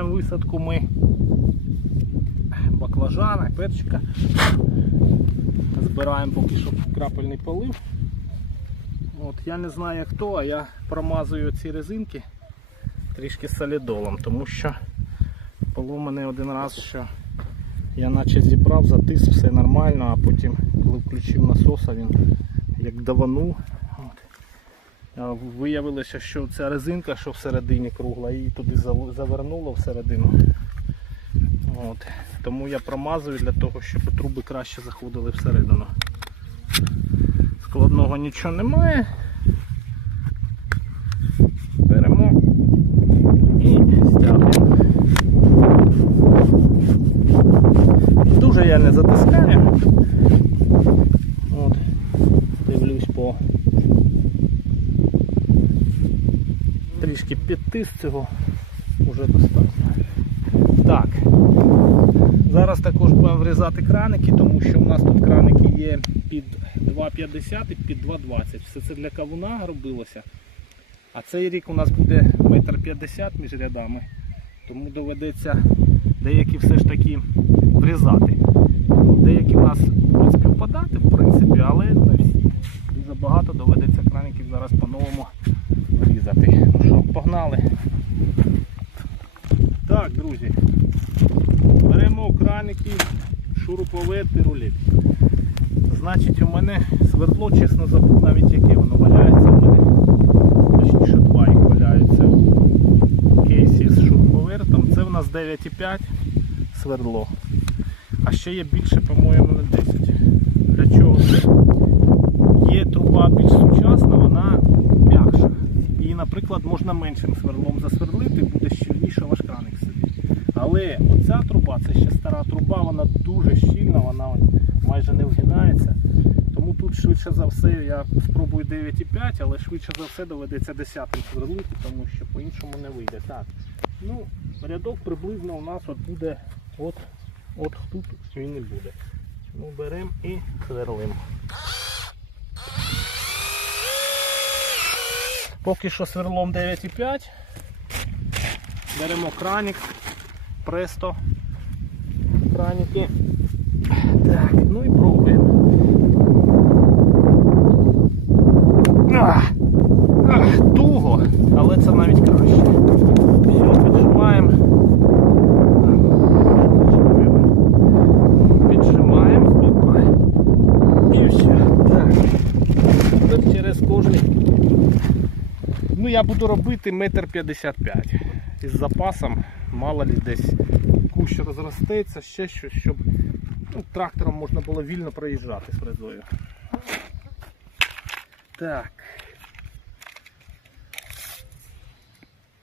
Починаємо висадку ми баклажана, перчика. Збираємо поки що крапельний полив. От, я не знаю хто, а я промазую ці резинки трішки солідолом, тому що було мене один раз, що я наче зібрав, затис, все нормально, а потім, коли включив насоса, він як даванув. Виявилося, що ця резинка, що всередині кругла, її туди завернуло всередину. От. Тому я промазую для того, щоб труби краще заходили всередину. Складного нічого немає. Беремо і стягуємо. Дуже я не затискаю. От. Дивлюсь по підтис цього вже достатньо. Так. Зараз також будемо врізати краники, тому що в нас тут краники є під 2,50 і під 2,20. Все це для кавуна робилося. А цей рік у нас буде 1,50 м між рядами, тому доведеться деякі все ж таки врізати. Деякі в нас будуть співпадати, в принципі, але не всі. Дуже багато доведеться краників зараз по-новому врізати. Погнали. Так, друзі. Беремо краники, шуруповерт і рулет. Значить, у мене свердло, чесно забув навіть яке воно валяється у мене. Точніше два їх валяються в кейсі з шуруповертом. Це в нас 9,5 свердло. А ще є більше, по-моєму, на 10. Для чого? Є труба більш сучасна, вона м'якша. І, наприклад, можна меншим сверлом засверлити, буде щільніше ваш краник собі. Але оця труба, це ще стара труба, вона дуже щільна, вона майже не вгинається. Тому тут швидше за все я спробую 9,5, але швидше за все доведеться 10 сверлити, тому що по-іншому не вийде. Так. Ну, рядок приблизно у нас от буде от, от тут він і буде. Ну, беремо і сверлимо. Поки що сверлом 9,5. Беремо краник, престо. Краники. Так, ну і пробуємо. Ах, ах, туго, але це навіть краще. Все, піджимаємо. Піджимаємо. Опа. І все. Так. Тепер через кожний. Ну я буду робити метр п'ятдесят п'ять. Із запасом, мало ли десь кущ розростеться, ще щось, щоб ну, трактором можна було вільно проїжджати з фрезою. Так.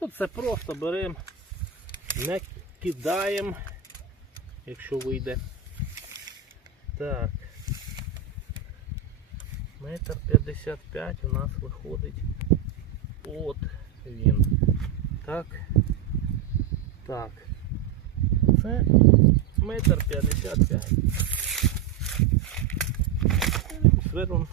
Ну, це просто беремо, не кидаємо, якщо вийде. Так. Метр п'ятдесят п'ять у нас виходить. От він. Так. Так. Це метр п'ятдесят п'ять. Сверлом.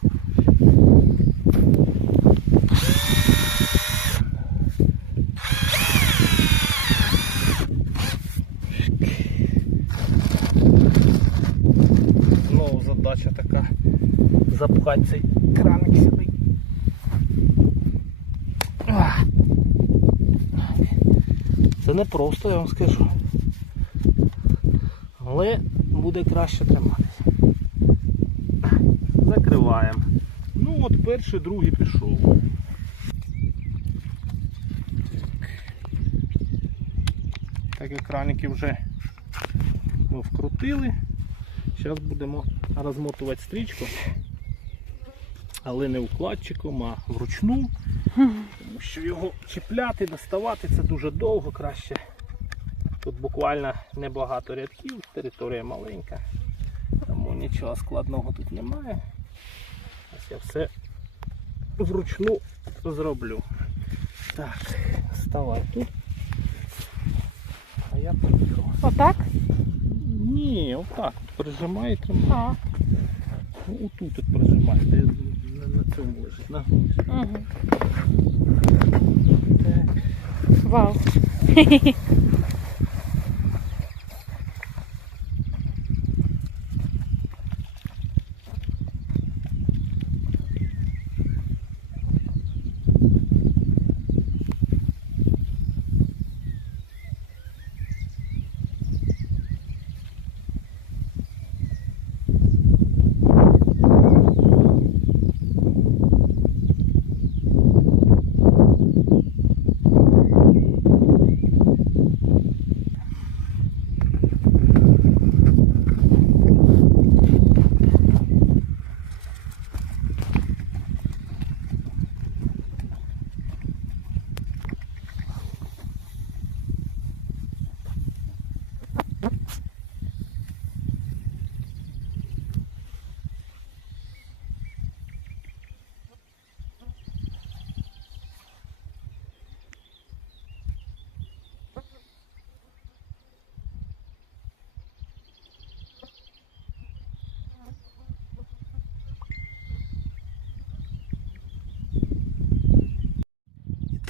Знову задача така запхати цей краник сюди. Це не просто, я вам скажу. Але буде краще триматися. Закриваємо. Ну от перший, другий пішов. Так як краники вже ми вкрутили. Зараз будемо розмотувати стрічку. Але не укладчиком, а вручну. Що його чіпляти, доставати це дуже довго краще. Тут буквально небагато рядків, територія маленька, тому нічого складного тут немає. Ось я все вручну зроблю. Так, ставай тут. А я поїхав. Отак? Ні, отак. от Прижимай і тримай. А. Ну, отут от прижимай, на, цьому лежить. На. Угу. Так. Вау.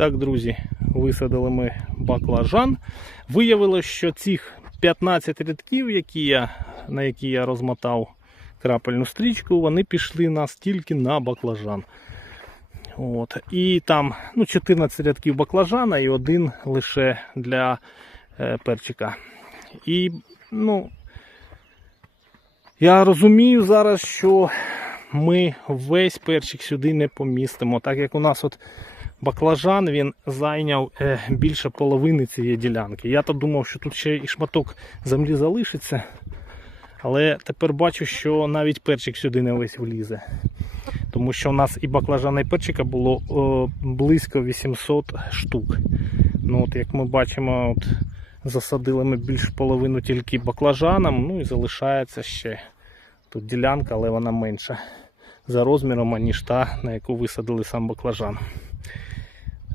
так, друзі, висадили ми баклажан. Виявилось, що цих 15 рядків, які я, на які я розмотав крапельну стрічку, вони пішли нас тільки на баклажан. От. І там ну, 14 рядків баклажана і один лише для е, перчика. І ну, я розумію зараз, що ми весь перчик сюди не помістимо, так як у нас от баклажан він зайняв е, більше половини цієї ділянки. Я то думав, що тут ще і шматок землі залишиться. Але тепер бачу, що навіть перчик сюди не весь влізе. Тому що у нас і баклажана, і перчика було о, близько 800 штук. Ну, от, як ми бачимо, от, засадили ми більш половину тільки баклажаном, ну і залишається ще тут ділянка, але вона менша за розміром, аніж та, на яку висадили сам баклажан.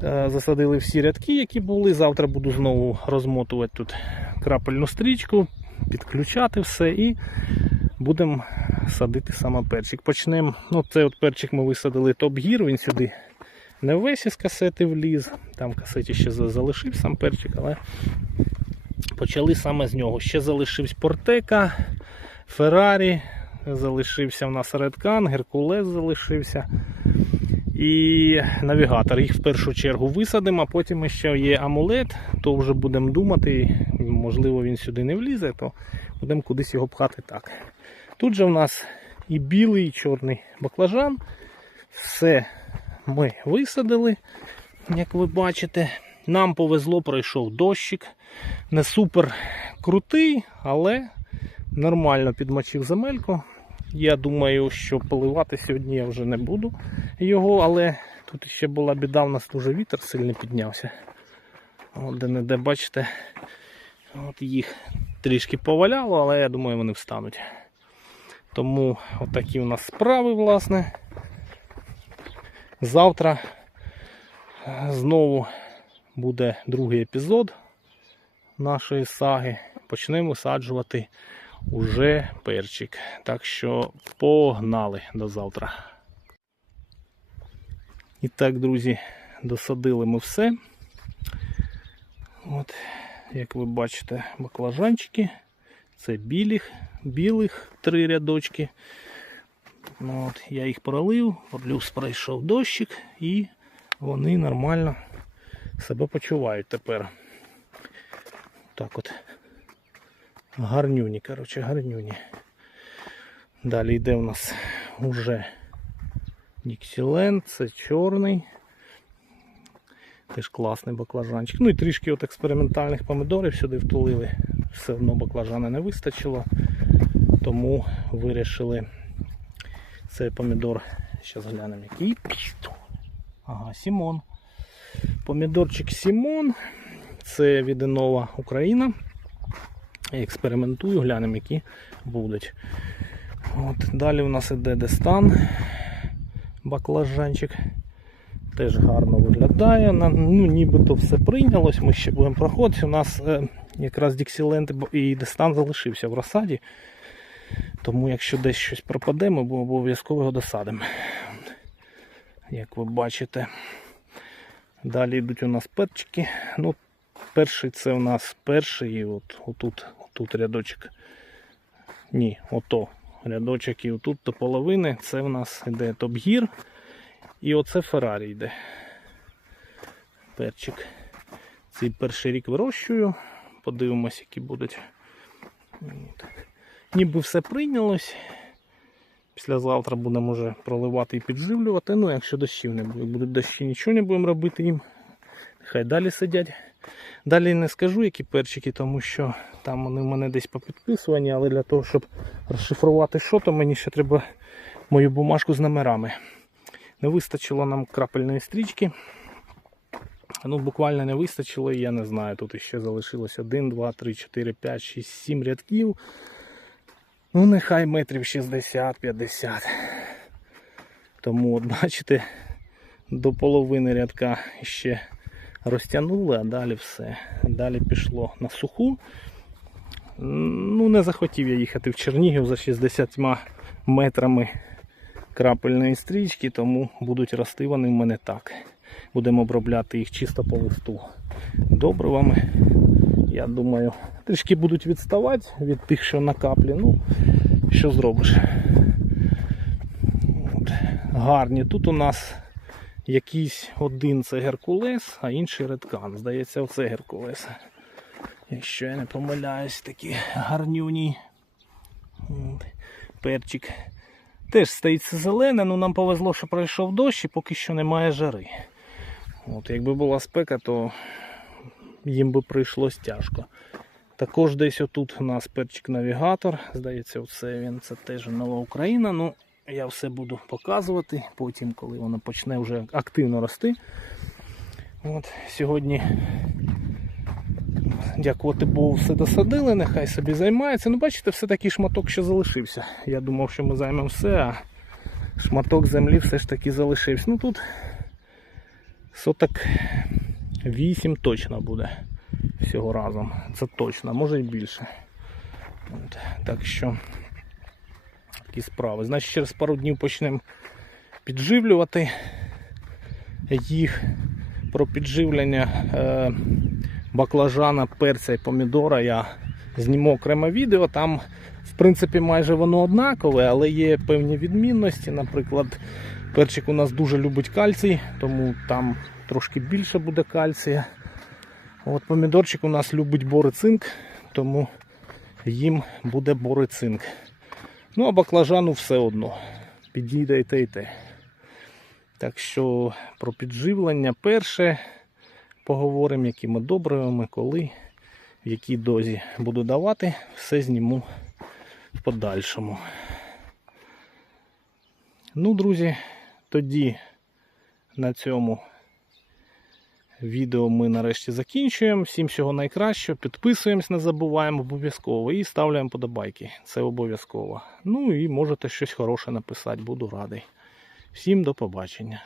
Е, Засадили всі рядки, які були. Завтра буду знову розмотувати тут крапельну стрічку, підключати все і будемо садити саме перчик. Почнемо. Ну, цей от перчик ми висадили топ-гір, він сюди не весь із касети вліз. Там в касеті ще залишив сам перчик, але почали саме з нього. Ще залишився Портека, Феррарі, залишився в нас Редкан, Геркулес залишився. І навігатор. Їх в першу чергу висадимо, а потім ще є амулет, то вже будемо думати, можливо, він сюди не влізе, то будемо кудись його пхати так. Тут же в нас і білий, і чорний баклажан. Все ми висадили, як ви бачите. Нам повезло, пройшов дощик. Не супер крутий, але нормально підмочив земельку. Я думаю, що поливати сьогодні я вже не буду його, але тут ще була біда, у нас дуже вітер сильно піднявся. От де не де бачите, от їх трішки поваляло, але я думаю, вони встануть. Тому отакі у нас справи, власне. Завтра е, знову буде другий епізод нашої саги. Почнемо висаджувати уже перчик. Так що погнали до завтра. І так, друзі, досадили ми все. От, як ви бачите, баклажанчики. Це білих, білих три рядочки. Ну, от, я їх пролив, плюс пройшов дощик і вони нормально себе почувають тепер. Так от. Гарнюні, коротше, гарнюні. Далі йде у нас уже Діксіленд, це чорний. Теж класний баклажанчик. Ну і трішки от експериментальних помідорів сюди втулили. Все одно баклажана не вистачило. Тому вирішили цей помідор. Зараз глянемо який. Ага, Сімон. Помідорчик Сімон. Це від Інова Україна. Експериментую, глянемо, які будуть. От, далі у нас іде Дестан. Баклажанчик. Теж гарно виглядає. Ну, нібито все прийнялось. Ми ще будемо проходити. У нас е, якраз Діксіленд і Дестан залишився в розсаді. Тому якщо десь щось пропаде, ми обов'язково його досадимо. Як ви бачите. Далі йдуть у нас перчики. Ну, перший це у нас перший, і от, отут, отут рядочок. Ні, ото рядочок і отут до половини. Це у нас йде топ-гір. І оце Феррарі йде. Перчик. Цей перший рік вирощую. Подивимось, які будуть. Ніби все прийнялось. Післязавтра будемо вже проливати і підживлювати. Ну, якщо дощів не буде. Будуть дощі, нічого не будемо робити їм. Хай далі сидять. Далі не скажу, які перчики, тому що там вони в мене десь попідписувані, але для того, щоб розшифрувати що, то мені ще треба мою бумажку з номерами. Не вистачило нам крапельної стрічки. Ну, буквально не вистачило, я не знаю. Тут ще залишилось 1, 2, 3, 4, 5, 6, 7 рядків. Ну, нехай метрів 60-50. Тому, от бачите, до половини рядка ще розтягнули, а далі все. Далі пішло на суху. Ну, не захотів я їхати в Чернігів за 60 метрами крапельної стрічки, тому будуть рости вони в мене так. Будемо обробляти їх чисто по листу добривами. Я думаю, трішки будуть відставати від тих, що на каплі. Ну, що зробиш? От. Гарні. Тут у нас якийсь один це Геркулес, а інший редкан. Здається, оце Геркулес. Якщо я не помиляюсь, такі гарнюні. Перчик. Теж стоїть зелене, ну нам повезло, що пройшов дощ і поки що немає жари. От, якби була спека, то їм би прийшлось тяжко. Також десь отут у нас перчик-навігатор. Здається, оце він це теж нова Україна. Ну, я все буду показувати потім, коли воно почне вже активно рости. От, Сьогодні, дякувати Богу, все досадили, нехай собі займається. Ну, бачите, все такий шматок, що залишився. Я думав, що ми займемо все, а шматок землі все ж таки залишився. Ну тут соток 8 точно буде всього разом. Це точно, може і більше. От, так що такі справи. Значить, через пару днів почнемо підживлювати їх про підживлення е, баклажана, перця і помідора. Я зніму окреме відео. Там, в принципі, майже воно однакове, але є певні відмінності. Наприклад, перчик у нас дуже любить кальцій, тому там трошки більше буде кальція. От помідорчик у нас любить борицинк, тому їм буде борицинк. Ну, а баклажану все одно. Підійде і те, і те. Так що про підживлення перше поговоримо, якими добривами, коли, в якій дозі буду давати, все зніму в подальшому. Ну, друзі, тоді на цьому відео ми нарешті закінчуємо. Всім всього найкращого. Підписуємось, не забуваємо обов'язково і ставляємо подобайки. Це обов'язково. Ну і можете щось хороше написати, буду радий. Всім до побачення.